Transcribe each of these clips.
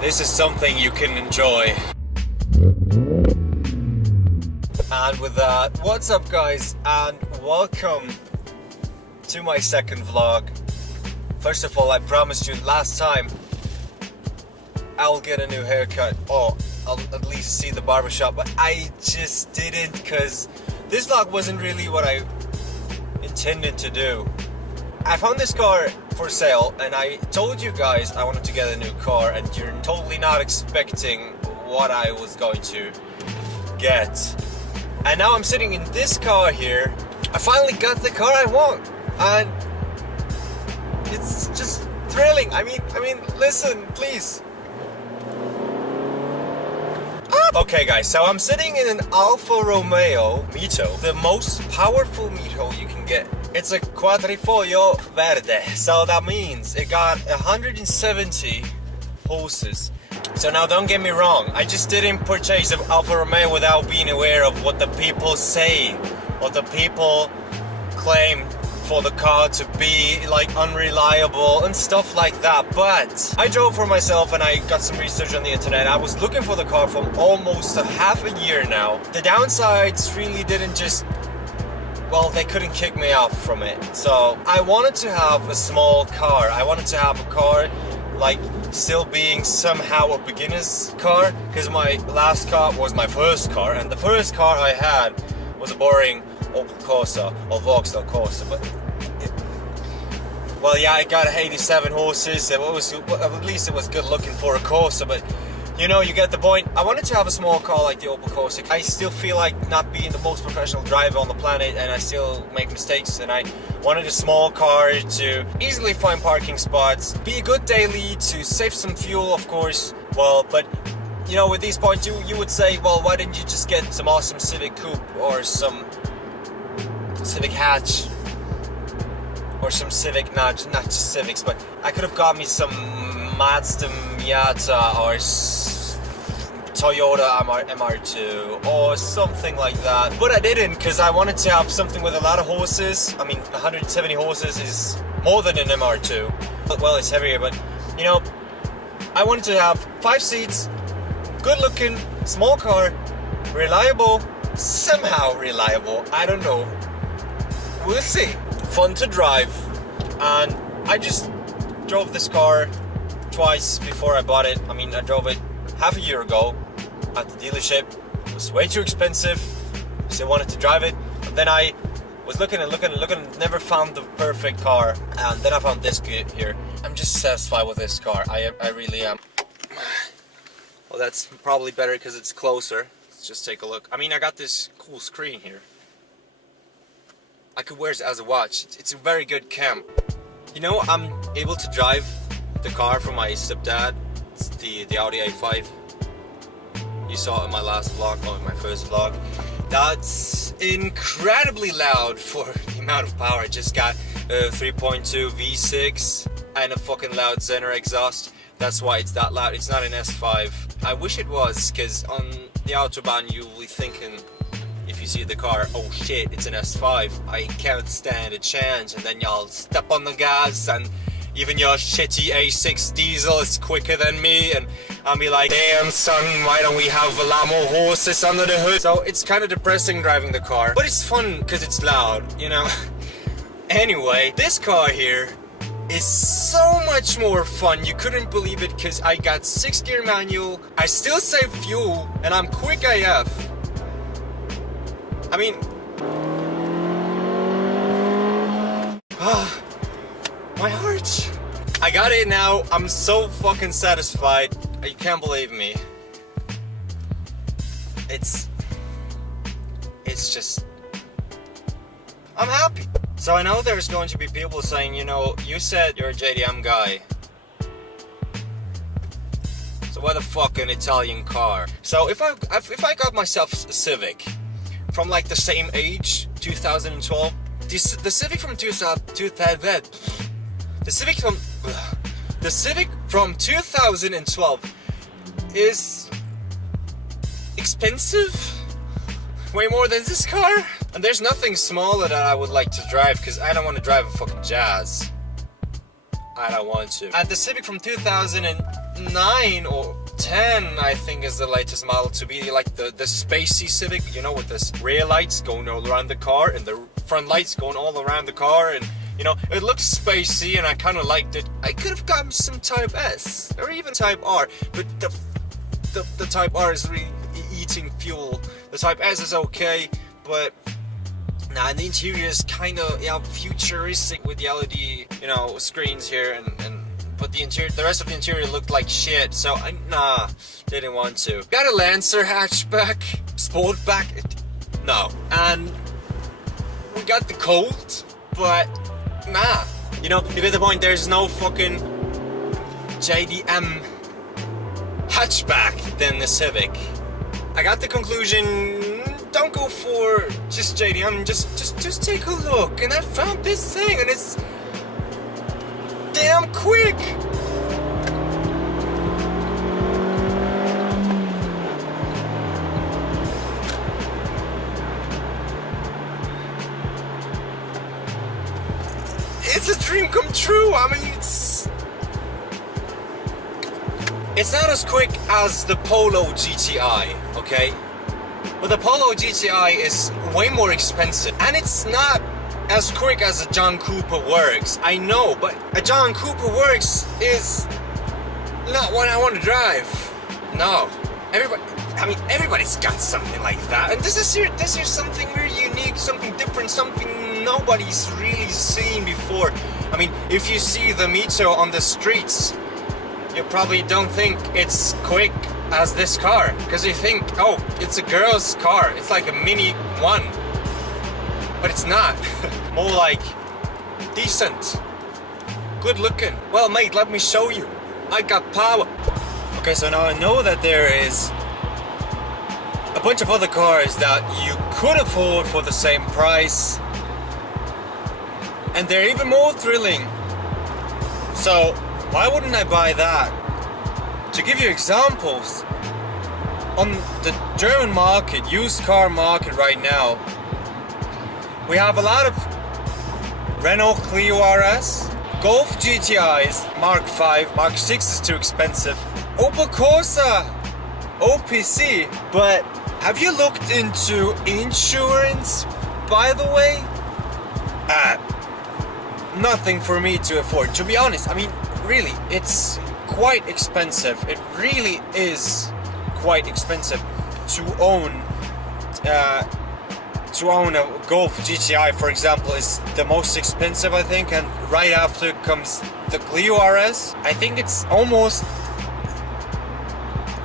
This is something you can enjoy. And with that, what's up guys, and welcome to my second vlog. First of all, I promised you last time I'll get a new haircut, or I'll at least see the barbershop, but I just didn't, because this vlog wasn't really what I intended to do. I found this car for sale and I told you guys I wanted to get a new car, and you're totally not expecting what I was going to get. And now I'm sitting in this car here. I finally got the car I want, and it's just thrilling. I mean, listen, please. Okay guys, so I'm sitting in an Alfa Romeo Mito, the most powerful Mito you can get. It's a Quadrifoglio Verde, so that means it got 170 horses. So now don't get me wrong, I just didn't purchase an Alfa Romeo without being aware of what the people say, what the people claim for the car to be, like, unreliable and stuff like that. But I drove for myself and I got some research on the internet. I was looking for the car for almost half a year now. The downsides really didn't just, well, they couldn't kick me off from it. So I wanted to have a small car. I wanted to have a car like still being somehow a beginner's car, because my last car was my first car, and the first car I had was a boring Opel Corsa or Vauxhall Corsa, but well, yeah, it got 87 horses. It was, at least it was good looking for a Corsa, but you know, you get the point. I wanted to have a small car like the Opel Corsa. I still feel like not being the most professional driver on the planet, and I still make mistakes, and I wanted a small car to easily find parking spots, be a good daily, to save some fuel, of course. Well, but you know, with these points, you would say, well, why didn't you just get some awesome Civic Coupe or some Civic Hatch or some Civic, not just Civics, but I could have got me some Mazda Miata or Toyota MR2 or something like that, but I didn't, because I wanted to have something with a lot of horses. I mean, 170 horses is more than an MR2. Well, it's heavier, but you know, I wanted to have 5 seats, good looking, small car, reliable, somehow reliable, I don't know, we'll see. Fun to drive. And I just drove this car twice before I bought it. I mean, I drove it half a year ago at the dealership. It was way too expensive, so I wanted to drive it. And then I was looking and never found the perfect car, and then I found this here. I'm just satisfied with this car. I really am. Well, that's probably better because it's closer. Let's just take a look. I mean, I got this cool screen here. I could wear it as a watch. It's a very good cam. You know, I'm able to drive the car from my stepdad. It's the Audi A5. You saw it in my last vlog, or in my first vlog. That's incredibly loud for the amount of power. It just got a 3.2 V6 and a fucking loud Zener exhaust. That's why it's that loud. It's not an S5. I wish it was, because on the Autobahn you'll be thinking, if you see the car, oh shit, it's an S5, I can't stand a chance, and then y'all step on the gas, and even your shitty A6 diesel is quicker than me, and I'll be like, damn son, why don't we have a lot more horses under the hood? So it's kind of depressing driving the car, but it's fun because it's loud, you know. Anyway, this car here is so much more fun. You couldn't believe it, because I got 6-gear manual, I still save fuel, and I'm quick AF. I mean, my heart. I got it now. I'm so fucking satisfied. You can't believe me. It's just, I'm happy. So I know there's going to be people saying, you know, you said you're a JDM guy, so why the fuck an Italian car? So if I got myself a Civic from like the same age, 2012, the Civic from 2012 is expensive, way more than this car. And there's nothing smaller that I would like to drive, because I don't want to drive a fucking Jazz. I don't want to. And the Civic from 2009 9 or 10, I think, is the latest model to be like the spacey Civic, you know, with this rear lights going all around the car and the front lights going all around the car, and you know, it looks spacey and I kind of liked it. I could have gotten some Type S or even Type R, but the Type R is really eating fuel. The Type S is okay, but nah, and the interior is kind of, yeah, futuristic with the LED, you know, screens here, and but the rest of the interior looked like shit, so nah, didn't want to. Got a Lancer hatchback, Sportback, no, and we got the Colt, but nah, you know, you get the point. There's no fucking JDM hatchback than the Civic. I got the conclusion, don't go for just JDM, just take a look, and I found this thing, and it's damn quick. It's a dream come true. I mean, it's not as quick as the Polo GTI, okay? But the Polo GTI is way more expensive, and it's not as quick as a John Cooper Works. I know, but a John Cooper Works is not what I want to drive. No, everybody's got something like that, and this is something very unique, something different, something nobody's really seen before. I mean, if you see the Mito on the streets, you probably don't think it's quick as this car, because you think, oh, it's a girl's car, it's like a mini one, but it's not. More like decent, good looking. Well, mate, let me show you, I got power. Okay, so now I know that there is a bunch of other cars that you could afford for the same price, and they're even more thrilling, so why wouldn't I buy that? To give you examples, on the German market, used car market right now, we have a lot of Renault Clio RS, Golf GTIs, Mark 5, Mark 6 is too expensive, Opel Corsa, OPC, but have you looked into insurance, by the way? Nothing for me to afford, to be honest. I mean, really, it's quite expensive. It really is quite expensive to own a Golf GTI, for example, is the most expensive, I think, and right after comes the Clio RS. I think it's almost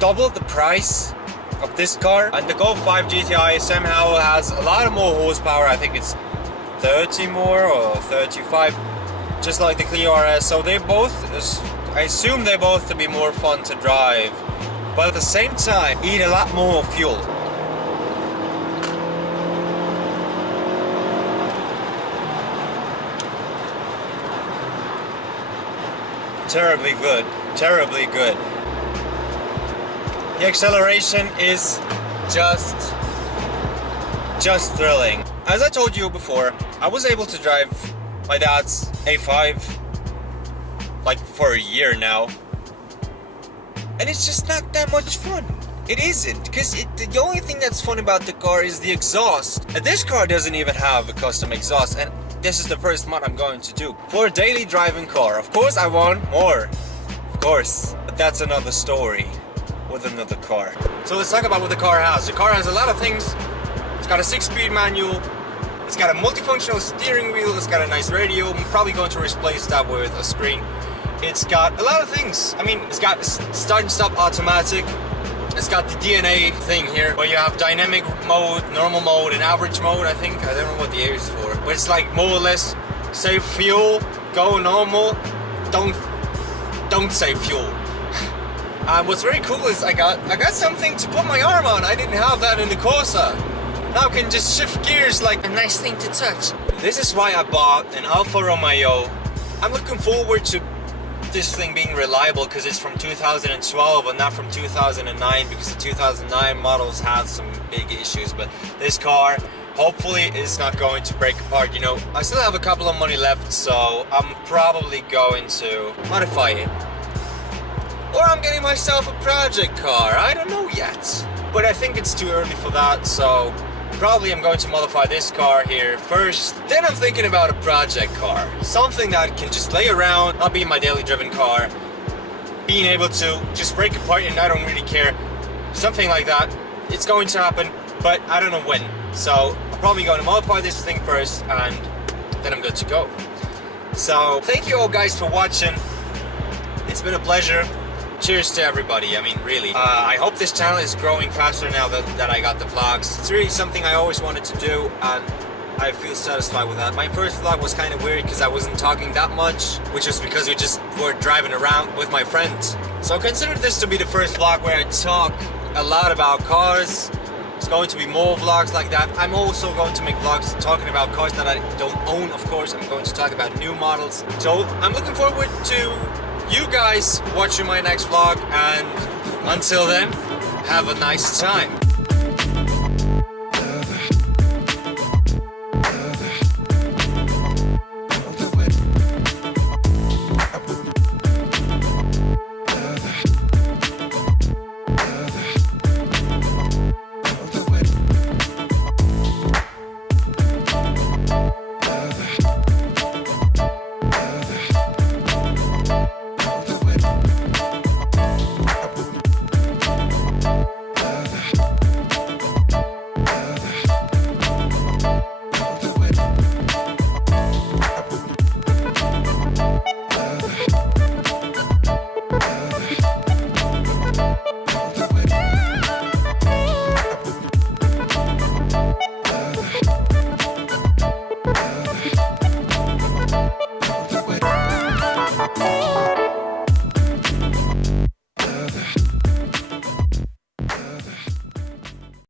double the price of this car, and the Golf 5 GTI somehow has a lot of more horsepower. I think it's 30 more or 35, just like the Clio RS. So they both, I assume they both to be more fun to drive, but at the same time eat a lot more fuel. Terribly good, terribly good. The acceleration is just thrilling. As I told you before, I was able to drive my dad's A5 like for a year now, and it's just not that much fun. It isn't, because the only thing that's fun about the car is the exhaust, and this car doesn't even have a custom exhaust, and this is the first mod I'm going to do for a daily driving car. Of course I want more, of course, but that's another story with another car. So let's talk about what the car has. The car has a lot of things. It's got a 6-speed manual, it's got a multifunctional steering wheel, it's got a nice radio. I'm probably going to replace that with a screen. It's got a lot of things. I mean, it's got start and stop automatic. It's got the DNA thing here, where you have dynamic mode, normal mode, and average mode, I think. I don't know what the A is for. But it's like more or less save fuel, go normal, don't save fuel. And what's very cool is I got something to put my arm on. I didn't have that in the Corsa. Now I can just shift gears, like a nice thing to touch. This is why I bought an Alfa Romeo. I'm looking forward to this thing being reliable, because it's from 2012 and not from 2009, because the 2009 models had some big issues. But this car hopefully is not going to break apart. You know, I still have a couple of money left, so I'm probably going to modify it. or I'm getting myself a project car. I don't know yet. But I think it's too early for that, so probably I'm going to modify this car here first. Then I'm thinking about a project car. Something that can just lay around, not be my daily driven car. Being able to just break apart and I don't really care. Something like that. It's going to happen, but I don't know when. So I'm probably going to modify this thing first and then I'm good to go. So thank you all guys for watching. It's been a pleasure. Cheers to everybody. I mean, really. I hope this channel is growing faster now that I got the vlogs. It's really something I always wanted to do and I feel satisfied with that. My first vlog was kind of weird because I wasn't talking that much, which is because we just were driving around with my friends. So consider this to be the first vlog where I talk a lot about cars. There's going to be more vlogs like that. I'm also going to make vlogs talking about cars that I don't own, of course. I'm going to talk about new models. So I'm looking forward to you guys watching my next vlog, and until then, have a nice time.